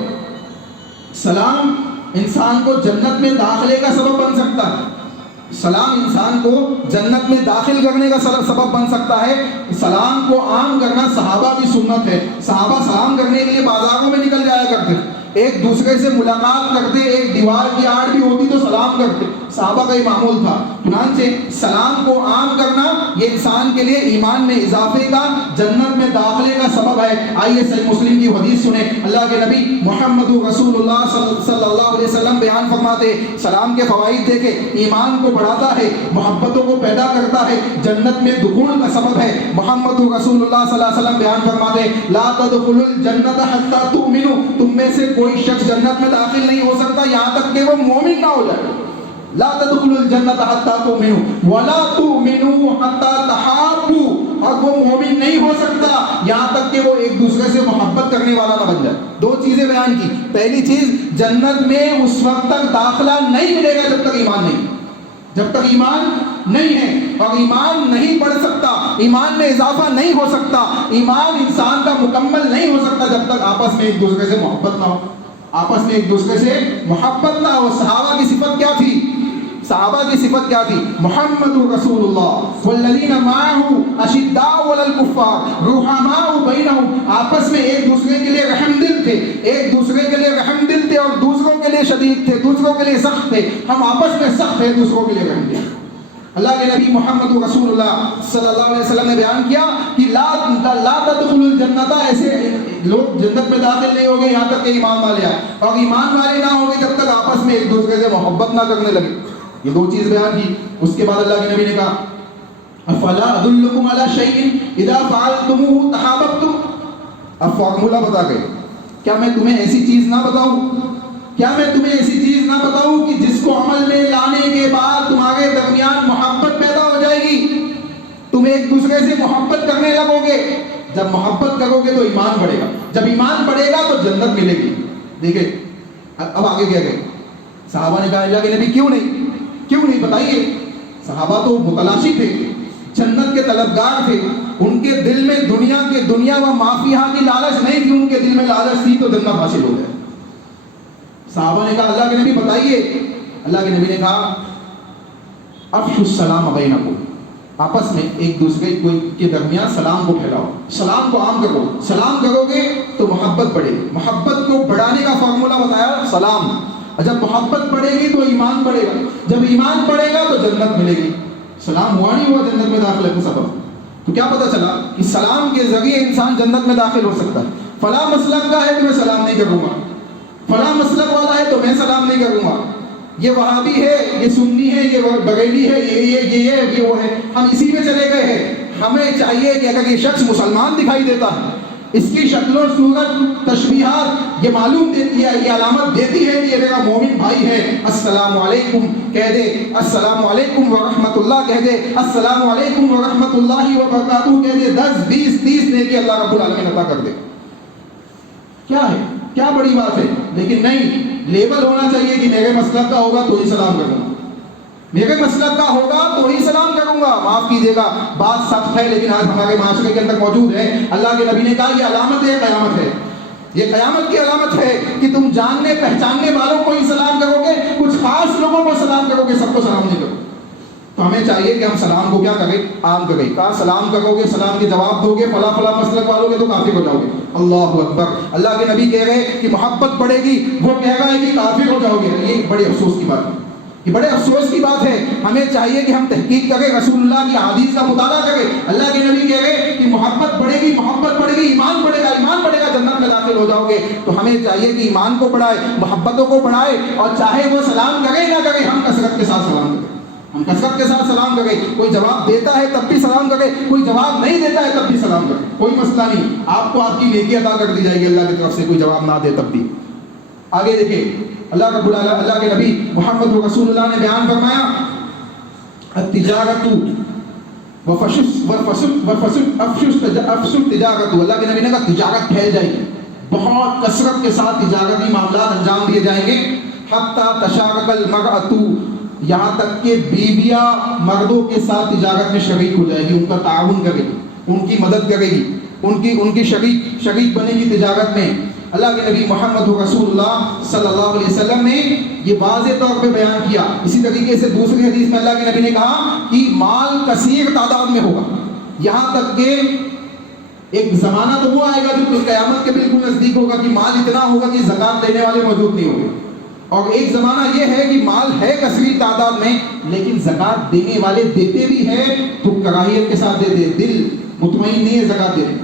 سلام انسان کو جنت میں داخلے کا سبب بن سکتا ہے، سلام انسان کو جنت میں داخل کرنے کا سبب بن سکتا ہے۔ سلام کو عام کرنا صحابہ کی سنت ہے، صحابہ سلام کرنے کے لیے بازاروں میں نکل جایا کرتے، ایک دوسرے سے ملاقات کرتے، ایک دیوار کی آڑ بھی ہوتی تو سلام کرتے، صحابہ کا یہ معمول تھا۔ چنانچہ سلام کو عام کرنا یہ انسان کے لیے ایمان میں اضافے کا، جنت میں داخلے کا سبب ہے۔ آئیے صحیح مسلم کی حدیث سنیں، اللہ کے نبی محمد رسول اللہ صلی اللہ علیہ وسلم بیان فرماتے، سلام کے فوائد دیکھے، ایمان کو بڑھاتا ہے، محبتوں کو پیدا کرتا ہے، جنت میں دخول کا سبب ہے۔ محمد رسول اللہ صلی اللہ علیہ وسلم بیان فرماتے، لا تدخلوا الجنت حتی تؤمنوا، تم میں سے کوئی شخص جنت میں داخل نہیں ہو سکتا یہاں تک کہ وہ مومن نہ ہو جائے۔ لا تدخلوا الجنت حتی تؤمنوا ولا تؤمنوا حتی تحابوا، اور وہ مومن نہیں ہو سکتا یہاں تک کہ وہ ایک دوسرے سے محبت کرنے والا نہ بن جائے۔ دو چیزیں بیان کی، پہلی چیز جنت میں اس وقت تک داخلہ نہیں ملے گا جب تک ایمان نہیں، جب تک ایمان نہیں ہے، اور ایمان نہیں بڑھ سکتا، ایمان میں اضافہ نہیں ہو سکتا، ایمان انسان کا مکمل نہیں ہو سکتا جب تک آپس میں ایک دوسرے سے محبت نہ ہو، آپس میں ایک دوسرے سے محبت نہ ہو۔ صحابہ کی صفت کیا تھی؟ صحابہ کی صفت کیا تھی؟ محمد رسول اللہ والذین معہ اشداء علی الکفار رحماء بینہم، آپس میں ایک دوسرے کے لیے رحم دل تھے، ایک دوسرے کے لیے رحم دل تھے اور دوسروں کے لیے شدید تھے، دوسروں کے لیے سخت تھے. ہم آپس میں سخت ہیں، دوسروں کے لیے رحم دل. اللہ کے نبی محمد رسول اللہ صلی اللہ علیہ وسلم نے بیان کیا کہ لا تدخلوا الجنت، ایسے لوگ جنت میں داخل نہیں ہوگے یہاں تک کہ ایمان والے آئے، اور ایمان والے نہ ہوں گے جب تک آپس میں ایک دوسرے سے محبت نہ کرنے لگے. یہ دو چیز بیان کی. اس کے بعد اللہ کے نبی نے کہا افلا ادلکم علی شیء اذا فعلتموه تحاببتم. اب فارمولہ بتا گئے، کیا میں تمہیں ایسی چیز نہ بتاؤں، کیا میں تمہیں ایسی چیز نہ بتاؤں کہ جس کو عمل میں لانے کے بعد تمہارے درمیان محبت پیدا ہو جائے گی، تم ایک دوسرے سے محبت کرنے لگو گے. جب محبت کرو گے تو ایمان بڑھے گا، جب ایمان بڑھے گا تو جنت ملے گی. دیکھیں اب آگے کیا گئے. صحابہ نے کہا اللہ کے نبی کیوں نہیں بتائیے. صحابہ تو متلاشی تھے، جنت کے طلبگار تھے، ان کے دل میں دنیا و مافیہا کی لالچ نہیں تھی، ان کے دل میں لالچ تھی تو جنت حاصل ہو جائے. صحابہ نے کہا اللہ کے نبی بتائیے. اللہ کے نبی نے کہا افشوا السلام بینکم، آپس میں ایک دوسرے کے درمیان سلام کو پھیلاؤ، سلام کو عام کرو. سلام کرو گے تو محبت بڑھے گی. محبت کو بڑھانے کا فارمولہ بتایا سلام. جب محبت بڑھے گی تو ایمان بڑھے گا، جب ایمان بڑھے گا تو جنت ملے گی. سلام ہوا نہیں ہوا جنت میں داخلے کا سبب. تو کیا پتہ چلا کہ سلام کے ذریعے انسان جنت میں داخل ہو سکتا ہے. فلاں مسلک کا ہے تو میں سلام نہیں کروں گا، فلاں مسلک والا ہے تو میں سلام نہیں کروں گا، یہ وہابی ہے، یہ سنی ہے، یہ بریلی ہے، یہ وہ ہے، ہم اسی میں چلے گئے ہیں. ہمیں چاہیے کہ اگر یہ شخص مسلمان دکھائی دیتا ہے، اس کی شکل و صورت تشبیہات یہ معلوم دیتی ہے، یہ علامت دیتی ہے کہ یہ میرا مومن بھائی ہے، السلام علیکم کہہ دے، السلام علیکم ورحمۃ اللہ کہہ دے، السلام علیکم ورحمۃ اللہ وبرکاتہ کہہ دے، 10 20 30 نیکی اللہ رب العالمین عطا کر دے. کیا ہے، کیا بڑی بات ہے. لیکن نہیں، لیبل ہونا چاہیے کہ میرے مسلک کا ہوگا تو ہی سلام کروں گا، میرے مسلک کا ہوگا تو ہی سلام کروں گا. معاف کیجیے گا بات سخت ہے لیکن آج ہمارے معاشرے کے اندر موجود ہے. اللہ کے نبی نے کہا یہ علامت ہے، قیامت ہے، یہ قیامت کی علامت ہے کہ تم جاننے پہچاننے والوں کو ہی سلام کرو گے، کچھ خاص لوگوں کو سلام کرو گے، سب کو سلام نہیں کرو. تو ہمیں چاہیے کہ ہم سلام کو کیا کریں، عام کریں. کہا سلام کرو گے، سلام کے جواب دو گے، فلاں فلاں مسلک والوں گے تو کافر ہو جاؤ گے. اللہ اکبر. اللہ کے نبی کہہ رہے کہ محبت بڑھے گی، وہ کہہ رہا ہے کہ کافر ہو جاؤ گے. یہ بڑے افسوس کی بات ہے، یہ بڑے افسوس کی بات ہے. ہمیں چاہیے کہ ہم تحقیق کریں، رسول اللہ کی حدیث کا مطالعہ کریں. اللہ کے نبی کہہ رہے کہ محبت بڑھے گی، محبت بڑھے گی، ایمان بڑھے گا، ایمان بڑھے گا، جنت میں داخل ہو جاؤ گے. تو ہمیں چاہیے کہ ایمان کو بڑھائے، محبتوں کو بڑھائے، اور چاہے وہ سلام کرے نہ کرے ہم کثرت کے ساتھ سلام کریں، ہم کثرت کے ساتھ سلام کریں. کوئی جواب دیتا ہے تب بھی سلام کرے، کوئی جواب نہیں دیتا ہے تب بھی سلام کرے، کوئی مسئلہ نہیں. آپ کو آپ کی نیکی عطا کر دی جائے گی اللہ کی طرف سے، کوئی جواب نہ دے تب بھی. آگے دیکھیں اللہ رب العالمین، اللہ کے نبی محمد رسول اللہ نے بیان فرمایا التجارت افشوا التجارت. اللہ کے نبی نے کہا تجارت پھیل جائے گی، بہت کثرت کے ساتھ تجارتی معاملات انجام دیے جائیں گے. حتی تشارک المرأۃ، یہاں تک کہ بیویاں مردوں کے ساتھ تجارت میں شریک ہو جائے گی، ان کا تعاون کرے گی، ان کی مدد کرے گی، ان کی شریک بنے گی تجارت میں. اللہ کے نبی محمد رسول اللہ صلی اللہ علیہ وسلم نے یہ واضح طور پہ بیان کیا. اسی طریقے سے دوسری حدیث میں اللہ کے نبی نے کہا کہ مال کثیر تعداد میں ہوگا، یہاں تک کہ ایک زمانہ تو وہ آئے گا جو قیامت کے بالکل نزدیک ہوگا کہ مال اتنا ہوگا کہ زکوٰۃ دینے والے موجود نہیں ہوں گے. اور ایک زمانہ یہ ہے کہ مال ہے کثیر تعداد میں لیکن زکوٰۃ دینے والے دیتے بھی ہیں تو کراہیت کے ساتھ دیتے، دل مطمئن نہیں ہے زکوٰۃ دینے،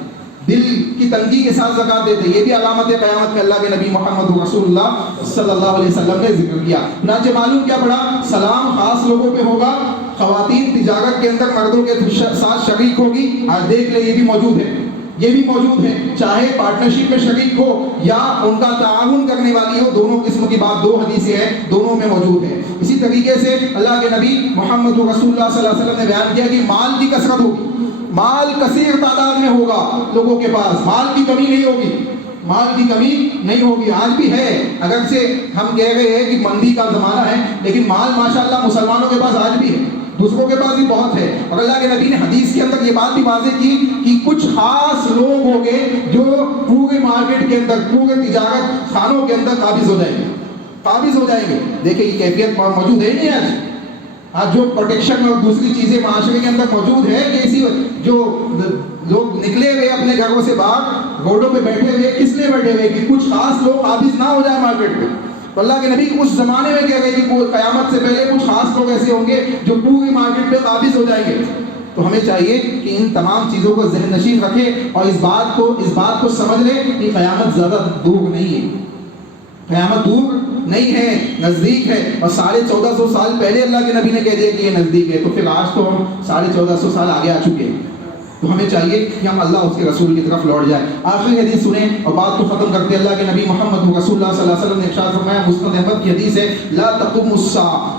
دل کی تنگی کے ساتھ زکوٰۃ دیتے. یہ بھی علامت ہے قیامت میں اللہ کے نبی محمد رسول اللہ صلی اللہ علیہ وسلم نے ذکر کیا. چنانچہ معلوم کیا پڑا، سلام خاص لوگوں پہ ہوگا، خواتین تجارت کے اندر مردوں کے ساتھ شریک ہوگی. آج دیکھ لیں یہ بھی موجود ہے، یہ بھی موجود ہے، چاہے پارٹنرشپ میں شریک ہو یا ان کا تعاون کرنے والی ہو، دونوں قسم کی بات، دو حدیثیں ہیں، دونوں میں موجود ہے. اسی طریقے سے اللہ کے نبی محمد رسول اللہ صلی اللہ علیہ وسلم نے بیان کیا کہ مال کی کثرت ہوگی، مال کثیر تعداد میں ہوگا لوگوں کے پاس، مال کی کمی نہیں ہوگی، مال کی کمی نہیں ہوگی. آج بھی ہے، اگرچہ ہم کہہ رہے ہیں کہ مندی کا زمانہ ہے لیکن مال ماشاءاللہ مسلمانوں کے پاس آج بھی ہے، دوسروں کے پاس بھی بہت ہے. اور اللہ کے نبی نے حدیث کے اندر یہ بات بھی واضح کی کہ کچھ خاص لوگ ہوں گے جو پورے مارکیٹ کے اندر، پورے تجارت خانوں کے اندر قابض ہو جائیں گے، قابض ہو جائیں گے. دیکھیں یہ کیفیت موجود ہے نہیں آج، آج جو پروٹیکشن اور دوسری چیزیں معاشرے کے اندر موجود ہے کہ اسی جو لوگ نکلے ہوئے اپنے گھروں سے باہر روڈوں پہ بیٹھے ہوئے، کس لیے بیٹھے ہوئے کہ کچھ خاص لوگ قابض نہ ہو جائے مارکیٹ میں. تو اللہ کے نبی اس زمانے میں کیا گئے کہ قیامت سے پہلے کچھ خاص لوگ ایسے ہوں گے جو پوری مارکیٹ پہ قابض ہو جائیں گے. تو ہمیں چاہیے کہ ان تمام چیزوں کو ذہن نشین رکھے اور اس بات کو سمجھ لے کہ قیامت زیادہ دور نہیں ہے. قیامت دور نہیں ہے، نزدیک ہے. اور 1450 سال پہلے اللہ کے نبی نے کہہ دیا کہ یہ نزدیک ہے، تو پھر آج تو ہم 1450 سال آگے آ چکے ہیں. تو ہمیں چاہیے کہ ہم اللہ اس کے رسول کی طرف لوٹ جائیں. آخری حدیث سنیں اور بات کو ختم کرتے. اللہ کے نبی محمد رسول اللہ صلی اللہ علیہ وسلم نے ارشاد فرمایا، مسند احمد کی حدیث ہے، لا تقوم الساعہ،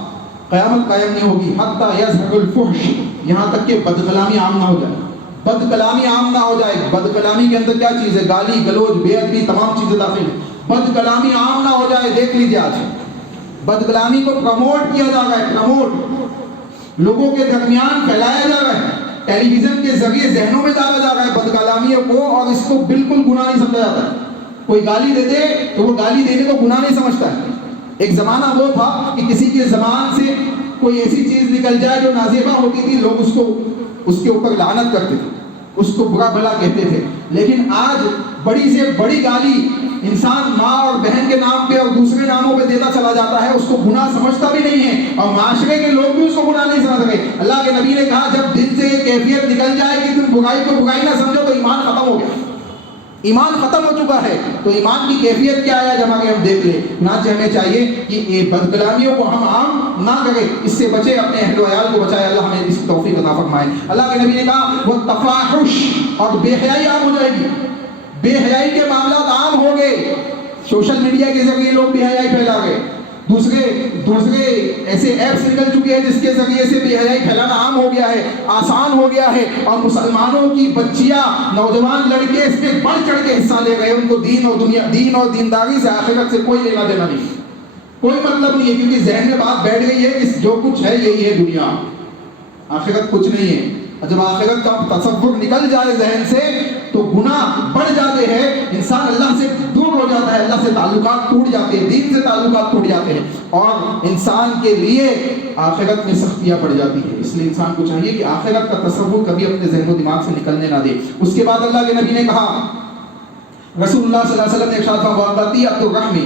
قیامت قائم نہیں ہوگی حتی یظہر الفحش، یہاں تک کہ بد کلامی عام نہ ہو جائے. بد کلامی عام نہ ہو جائے. بد کلامی کے اندر کیا چیز ہے؟ گالی گلوچ، بے ادبی، تمام چیزیں داخل ہیں. بد کلامی عام نہ ہو جائے. دیکھ لیجیے آج بد کلامی کو پروموٹ کیا جا رہا ہے، پروموٹ لوگوں کے درمیان پھیلایا جا رہا ہے، ٹیلی ویژن کے ذریعے ذہنوں میں ڈالا جا رہا ہے بد کلامیوں کو، اور اس کو بالکل گناہ نہیں سمجھا جاتا ہے. کوئی گالی دے دے تو وہ گالی دینے کو گناہ نہیں سمجھتا ہے. ایک زمانہ وہ تھا کہ کسی کے زبان سے کوئی ایسی چیز نکل جائے جو نازیبہ ہوتی تھی، لوگ اس کے اوپر لعنت کرتے تھے، اس کو برا بھلا کہتے تھے. لیکن آج بڑی سے بڑی گالی انسان ماں اور بہن کے نام پہ اور دوسرے ناموں پہ دیتا چلا جاتا ہے، اس کو گناہ سمجھتا بھی نہیں ہے، اور معاشرے کے لوگ بھی اس کو گناہ نہیں سمجھ رہے. اللہ کے نبی نے کہا جب دل سے یہ کیفیت نکل جائے کہ تم برائی کو برائی نہ سمجھو تو ایمان ختم ہو گیا، ایمان ختم ہو چکا ہے. تو ایمان کی کیفیت کیا ہے جب ہم دیکھ لیں. چنانچہ ہمیں چاہیے کہ یہ بد کلامیوں کو ہم عام نہ کریں، اس سے بچے، اپنے اہل و عیال کو بچائے. اللہ ہمیں اس کی توفیق عطا فرمائے. اللہ کے نبی نے کہا وہ تفاحش، اور بے حیائی عام ہو جائے گی. بے حیائی کے معاملات عام ہو گئے. سوشل میڈیا کے ذریعے لوگ بے حیائی پھیلا گئے. دوسرے ایسے ایپس نکل چکے ہیں جس کے ذریعے سے بے حیائی پھیلانا عام ہو گیا ہے، آسان ہو گیا ہے. اور مسلمانوں کی بچیاں، نوجوان لڑکے اس میں بڑھ چڑھ کے حصہ لے گئے. ان کو دین اور دینداری سے، آخرت سے کوئی لینا دینا نہیں، کوئی مطلب نہیں ہے، کیونکہ ذہن میں بات بیٹھ گئی ہے کہ جو کچھ ہے یہی ہے دنیا، آخرت کچھ نہیں ہے. اور جب آخرت کا تصور نکل جائے ذہن سے تو گناہ بڑھ جاتے ہیں، انسان اللہ سے دور ہو جاتا ہے، اللہ سے تعلقات ٹوٹ جاتے ہیں، دین سے تعلقات ٹوٹ جاتے ہیں، اور انسان کے لیے آخرت میں سختیاں پڑ جاتی ہیں. اس لیے انسان کو چاہیے کہ آخرت کا تصور کبھی اپنے ذہن و دماغ سے نکلنے نہ دے. اس کے بعد اللہ کے نبی نے کہا، رسول اللہ صلی اللہ علیہ وسلم نے ارشاد فرمایا، الرحم،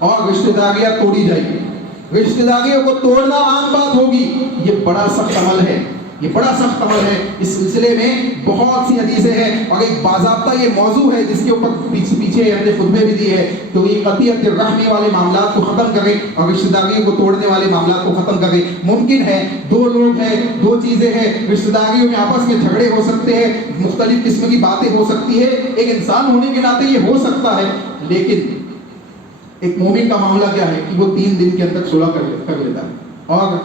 اور رشتہ داریاں توڑی جائیں گی. رشتہ داریوں کو توڑنا عام بات ہوگی. یہ بڑا سخت عمل ہے، یہ بڑا سخت عمل ہے. اس سلسلے میں بہت سی حدیثیں ہیں، اور ایک باضابطہ یہ موضوع ہے جس کے اوپر پیچھے ہم نے خطبے بھی دیے ہیں. تو یہ قطیعت الرحم والے معاملات کو ختم کریں اور رشتہ داریوں کو توڑنے والے معاملات کو ختم کریں. ممکن ہے دو لوگ ہیں، دو چیزیں ہیں، رشتہ داریوں میں آپس میں جھگڑے ہو سکتے ہیں، مختلف قسم کی باتیں ہو سکتی ہے، ایک انسان ہونے کے ناطے یہ ہو سکتا ہے. لیکن ایک مومن کا معاملہ کیا ہے کہ وہ 3 دن کے اندر صلح کر لیتا ہے، اور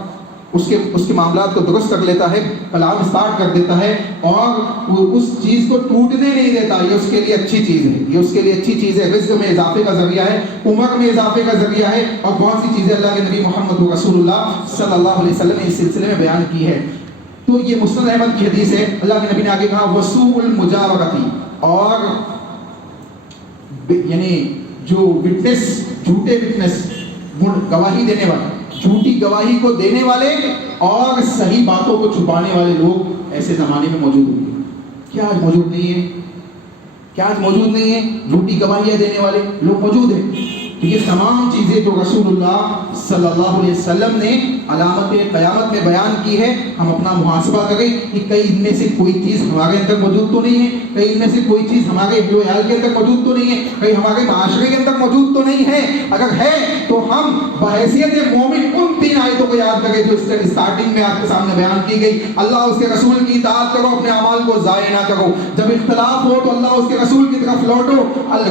اس کے معاملات کو درست کر لیتا ہے، کلام اسٹارٹ کر دیتا ہے، اور وہ اس چیز کو ٹوٹنے نہیں دیتا. یہ اس کے لیے اچھی چیز ہے، یہ اس کے لیے اچھی چیز ہے. رزق میں اضافے کا ذریعہ ہے، عمر میں اضافے کا ذریعہ ہے، اور بہت سی چیزیں اللہ کے نبی محمد رسول اللہ صلی اللہ علیہ وسلم نے اس سلسلے میں بیان کی ہے. تو یہ مسند احمد کی حدیث ہے. اللہ کے نبی نے آگے کہا، وسوء المجاورتی، اور یعنی جو وٹنس، جھوٹے وٹنس، گواہی دینے والے، جھوٹی گواہی کو دینے والے اور صحیح باتوں کو چھپانے والے لوگ ایسے زمانے میں موجود ہوں گے. کیا آج موجود نہیں ہے؟ کیا آج موجود نہیں ہے؟ جھوٹی گواہیاں دینے والے لوگ موجود ہیں. تو یہ تمام چیزیں جو رسول اللہ صلی اللہ علیہ وسلم نے علامت قیامت میں بیان کی ہے، ہم اپنا محاسبہ کریں کہ کئی ان میں سے کوئی چیز ہمارے اندر موجود تو نہیں ہے، کئی ان میں سے کوئی چیز ہمارے اہل و عیال کے اندر موجود تو نہیں ہے، کئی ہمارے معاشرے کے اندر موجود تو نہیں ہے. اگر ہے تو ہم بحیثیت مومن ان 3 آیتوں کو یاد کریں جو اسٹارٹنگ میں آپ کے سامنے بیان کی گئی. اللہ اس کے رسول کی اطاعت کرو، اپنے اعمال کو ضائع نہ کرو. جب اختلاف ہو تو اللہ اس کے رسول کی طرف لوٹو.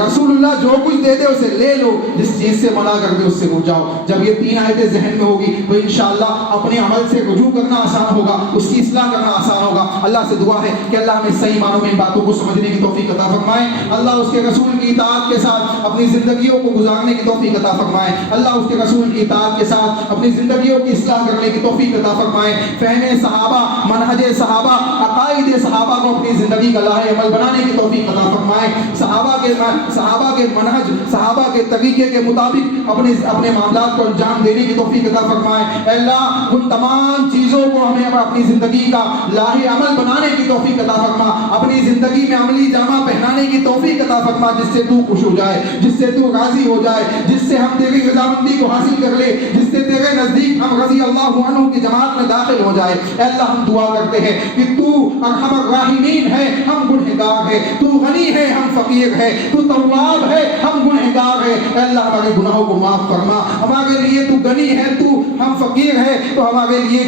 رسول اللہ جو کچھ دے دے اسے لے لو، جس چیز سے منع کر دے اس سے رک جاؤ. جب یہ 3 آیتیں ذہن میں ہوگی تو انشاءاللہ اپنے عمل سے رجوع کرنا آسان ہوگا، اس کی اصلاح کرنا آسان ہوگا. اللہ سے دعا ہے کہ اللہ ہمیں صحیح معنوں میں ان باتوں کو سمجھنے کی توفیق عطا فرمائے. اللہ اس کے رسول کی اطاعت کے ساتھ اپنی زندگیوں کو گزارنے کی توفیق عطا فرمائے. اللہ اس کے رسول کی اطاعت کے ساتھ اپنی زندگیوں کی اصلاح کرنے کی توفیق عطا فرمائے، فہم صحابہ، منہج صحابہ، عقائد صحابہ کو اپنی زندگی کا لاہ عمل بنانے کی توفیق عطا فرمائے، صحابہ کے منہج، صحابہ کے طریقے کے مطابق اپنے معاملات کو انجام دینے کی توفیق عطا فرمائے۔ اے اللہ ان تمام چیزوں کو ہمیں اپنی زندگی کا لاہ عمل بنانے کی توفیق عطا فرما، اپنی زندگی میں عملی جامہ پہنانے کی توفیق عطا فرما، جس سے تو خوش ہو جائے، جس سے تو راضی ہو جائے، جس سے ہم تیری رضامندی کو حاصل کر لے، جس سے تیرے نزدیک ہم رضی اللہ عنہ کی جماعت میں داخل ہو جائے۔ اے اللہ ہم دعا کرتے ہیں کہ تو ارحم الراحمین ہے، ہم گنہگار ہیں، تو غنی ہے، ہم فقیر ہیں، تو تواب ہے، ہم گنہگار ہیں۔ اے اللہ ہمارے گناہوں کو معاف فرما، ہمارے لیے تو غنی ہے، تو ہم فقیر ہے، تو ہمارے لیے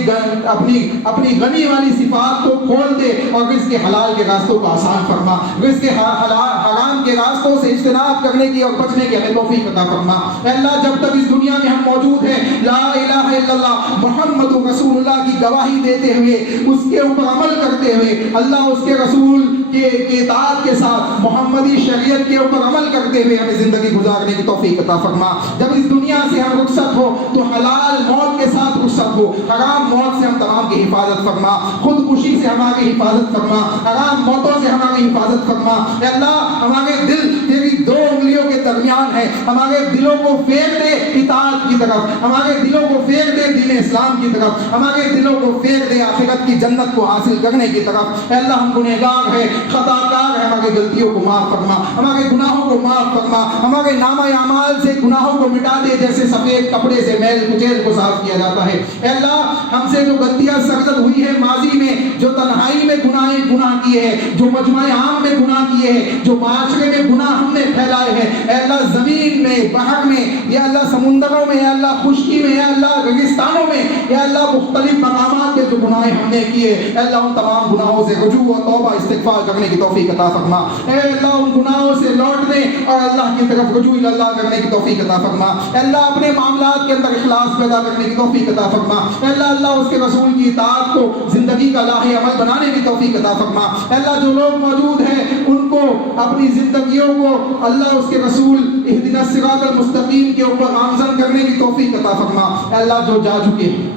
اپنی غنی والی صفات کو کھول دے اور رزق حلال کے راستوں کو آسان فرما، رزق حرام کے راستوں سے اجتناب کرنے کی اور بچنے کی ہمیں توفیق عطا فرما۔ اے اللہ جب تک اس دنیا میں ہم موجود ہیں، لا الہ الا اللہ محمد رسول اللہ کی گواہی دیتے ہوئے، اس کے اوپر عمل کرتے ہوئے، اللہ اس کے رسول کے اطاعت کے ساتھ محمدی شریعت کے اوپر عمل کرتے ہوئے ہمیں زندگی گزارنے کی توفیق عطا فرما۔ جب اس دنیا سے ہم رخصت ہو تو حلال موت کے ساتھ رخصت ہو، حرام موت سے ہم تمام کی حفاظت فرما، خودکشی سے ہماری حفاظت فرما، حرام موتوں سے ہماری حفاظت فرما۔ اے اللہ ہمارے دل تیری دو انگلیوں کے درمیان ہے، ہمارے دلوں کو پھیر دے اطاعت کی طرف، ہمارے دلوں کو پھیر دے دین اسلام کی طرف، ہمارے دلوں کو پھیر دے آخرت کی جنت کو حاصل کرنے کی طرف۔ اے اللہ ہم گنہگار ہیں، خطا کار ہیں، ہماری غلطیوں کو معاف فرما، ہمارے گناہوں کو معاف فرما، ہمارے نامہ اعمال سے گناہوں کو مٹا دے جیسے سفید کپڑے سے میل کچیل کو صاف کیا جاتا ہے۔ اے اللہ ہم سے جو غلطیاں سرزد ہوئی ہے ماضی میں، جو تنہائی میں گناہ کیے ہیں، جو مجمع عام میں گناہ کیے ہیں، جو معاشرے میں گناہ ہم نے پھیلائے ہیں، اے اللہ زمین میں، بحر میں، یا اللہ سمندروں میں، یا اللہ خشکی میں، یا اللہ ریگستانوں میں، یا اللہ مختلف مقامات پہ جو گناہ ہم نے کیے، اے اللہ ان تمام گناہوں سے رجوع و توبہ استغفار کرنے کی توفیق عطا فرما۔ اے اللہ ان گناہوں سے لوٹنے اور اللہ کی طرف رجوع اللہ کرنے کی توفیق عطا فرما۔ اے اللہ اپنے معاملات کے اندر اخلاص پیدا کرنے کی توفیق عطا فرما۔ اے اللہ اس کے رسول کی اطاعت کو زندگی کا لاہ عمل بنانے کی توفیق عطا فرما۔ اے اللہ جو لوگ موجود ہیں ان کو اپنی زندگیوں کو اللہ اس کے رسول اہدنا الصراط المستقیم کے اوپر گامزن کرنے کی توفیق عطا فرما۔ اے اللہ جو جا چکے ہیں،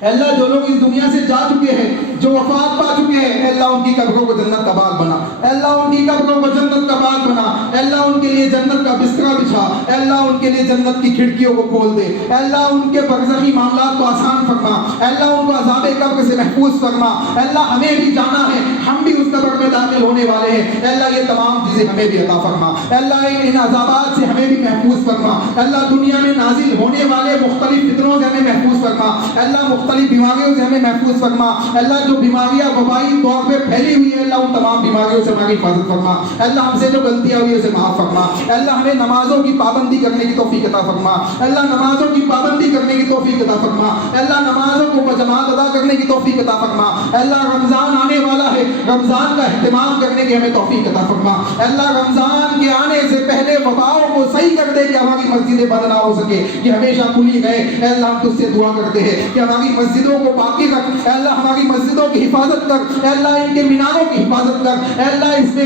اے اللہ جو لوگ اس دنیا سے جا چکے ہیں، جو وفات پا چکے ہیں، اے اللہ ان کی قبروں کو جنت کا باغ بنا، اے اللہ ان کی قبروں کو جنت کا باغ بنا، اے اللہ ان کے لیے جنت کا بستر بچھا، اے اللہ ان کے لیے جنت کی کھڑکیوں کو کھول دے، اے اللہ ان کے برزخی معاملات کو آسان فرما، اے اللہ ان کو عذاب قبر سے محفوظ فرما۔ اے اللہ ہمیں بھی جانا ہے، ہم بھی اس قبر میں داخل ہونے والے ہیں، اے اللہ یہ تمام چیزیں ہمیں بھی عطا فرما۔ اے اللہ ان عذابات سے ہمیں بھی محفوظ فرما، اے اللہ دنیا میں نازل ہونے والے مختلف فتنوں سے ہمیں محفوظ فرما، اے اللہ مختلف بیماریوں سے ہمیں محفوظ فرما۔ اے اللہ جو بیماریاں وبائی طور پہ پھیلی ہوئی ہے، اللہ ان تمام بیماریوں سے ہماری حفاظت فرما۔ اے اللہ ہم سے جو غلطیاں ہوئی اسے معاف فرما۔ اے اللہ ہمیں نمازوں کی پابندی کرنے کی توفیق عطا فرما۔ اے اللہ نمازوں کی پابندی کرنے کی توفیق عطا فرما۔ اے اللہ نمازوں کو بجماعت ادا کرنے کی توفیق عطا فرما۔ اے اللہ رمضان آنے والا ہے، رمضان کا اہتمام کرنے کی ہمیں توفیق عطا فرما۔ اے اللہ رمضان کے آنے سے پہلے وباؤں کو صحیح کر دے کہ ہماری مسجدیں بند نہ ہو سکے، کہ ہمیشہ کھلی رہے۔ اے اللہ ہم تجھ سے دعا کرتے ہیں کہ ہماری مسجدوں کو باقی رکھ، اے اللہ ہماری مسجدوں کی حفاظت کر، اے اللہ ان کے میناروں کی حفاظت کر، اے اللہ اس میں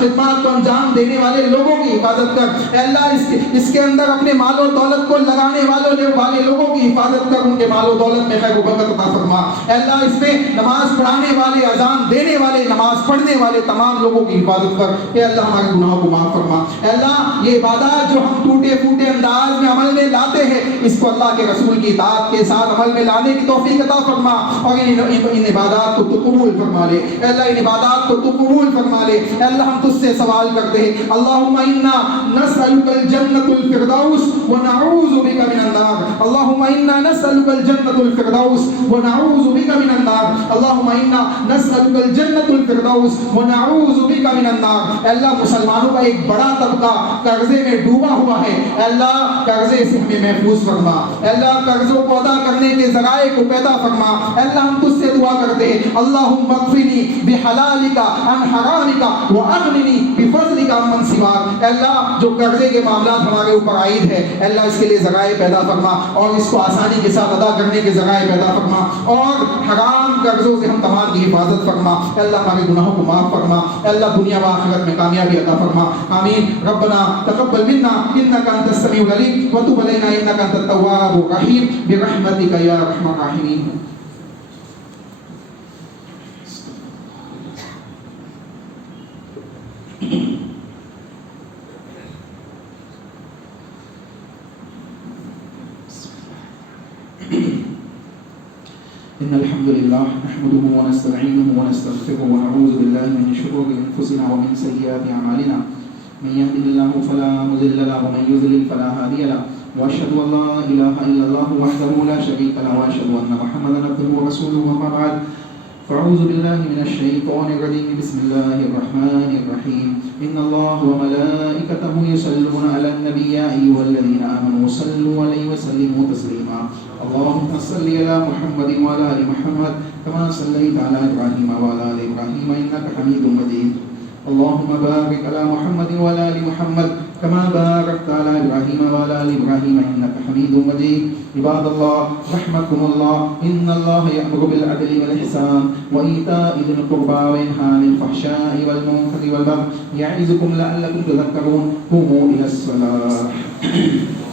خدمات کو انجام دینے والے لوگوں کی حفاظت کر، اے اللہ اس کے اندر اپنے مال و دولت کو لگانے والے لوگوں کی حفاظت کر، ان کے مال و دولت میں خیر و برکت عطا فرما۔ اے اللہ اس میں نماز پڑھانے والے، اذان دینے والے، نماز پڑھنے والے تمام لوگوں کی حفاظت کر، اے اللہ ہمارے گناہوں کو معاف فرما۔ اے اللہ یہ عبادات جو ہم ٹوٹے پھوٹے انداز میں عمل میں لاتے ہیں، اس کو اللہ کے رسول کی اطاعت کے ساتھ عمل میں لانے کی توفیق عطا فرما، اور ان عبادات کو تو قبول فرما لے۔ اے اللہ ان عبادات کو تو قبول فرما لے۔ اے اللہ ہم تجھ سے سوال کرتے ہیں، اللہم انا نسألک الجنۃ الفردوس ونعوذ بک من النار، اللہم انا نسألک الجنۃ الفردوس ونعوذ بک من النار، اللہم انا نسألک الجنۃ الفردوس ونعوذ بک من النار۔ اے اللہ مسلمانوں کا ایک بڑا طبقہ قرضے میں ڈوبا ہوا ہے، اے اللہ قرضے سے ہمیں محفوظ فرما، اے اللہ قرضوں کو ادا کرنے کے ذرائع کو پیدا فرما۔ اے اللہ ہم تجھ سے دعا کرتے ہیں، اللہم اغفنی بحلالک عن حرامک واغننی بفضلک عمن سواک۔ اے اللہ جو قرضے کے معاملات ہمارے اوپر عائد ہے، اے اللہ اس کے لیے ذرائع پیدا فرما، اور اس کو آسانی کے ساتھ ادا کرنے کے ذرائع پیدا فرما، اور حرام قرضوں سے ہم تمام کی حفاظت فرما۔ اے اللہ ہمارے گناہوں کو معاف فرما، اے اللہ دنیا و آخرت میں کامیابی عطا فرما، آمین۔ ربنا تقبل منا انك انت السميع العليم وتب علينا انك انت التواب الرحيم برحمتك يا ارحم الراحمين۔ إن الحمد لله نحمده ونستعينه ونستغفره ونعوذ بالله من شرور أنفسنا ومن سيئات أعمالنا، من يهده الله فلا مضل له ومن يضلل فلا هادي له، وأشهد أن لا إله إلا الله وحده لا شريك له، وأشهد أن محمدا عبده ورسوله، أما بعد فأعوذ بالله من الشيطان الرجيم، بسم الله الرحمن الرحيم، إن الله وملائكته يصلون على النبي يا أيها الذين آمنوا صلوا عليه وسلموا تسليما، اللهم صل على محمد وعلى آل محمد كما صليت على إبراهيم وعلى آل إبراهيم إنك حميد مجيد، اللهم بارك على محمد وعلى آل محمد كما باركت على إبراهيم وعلى آل إبراهيم إنك حميد مجيد، عباد الله رحمكم الله، إن الله يأمر بالعدل والإحسان وإيتاء ذي القربى وينهى عن الفحشاء والمنكر والبغي يعظكم لعلكم تذكرون، قوموا إلى الصلاة.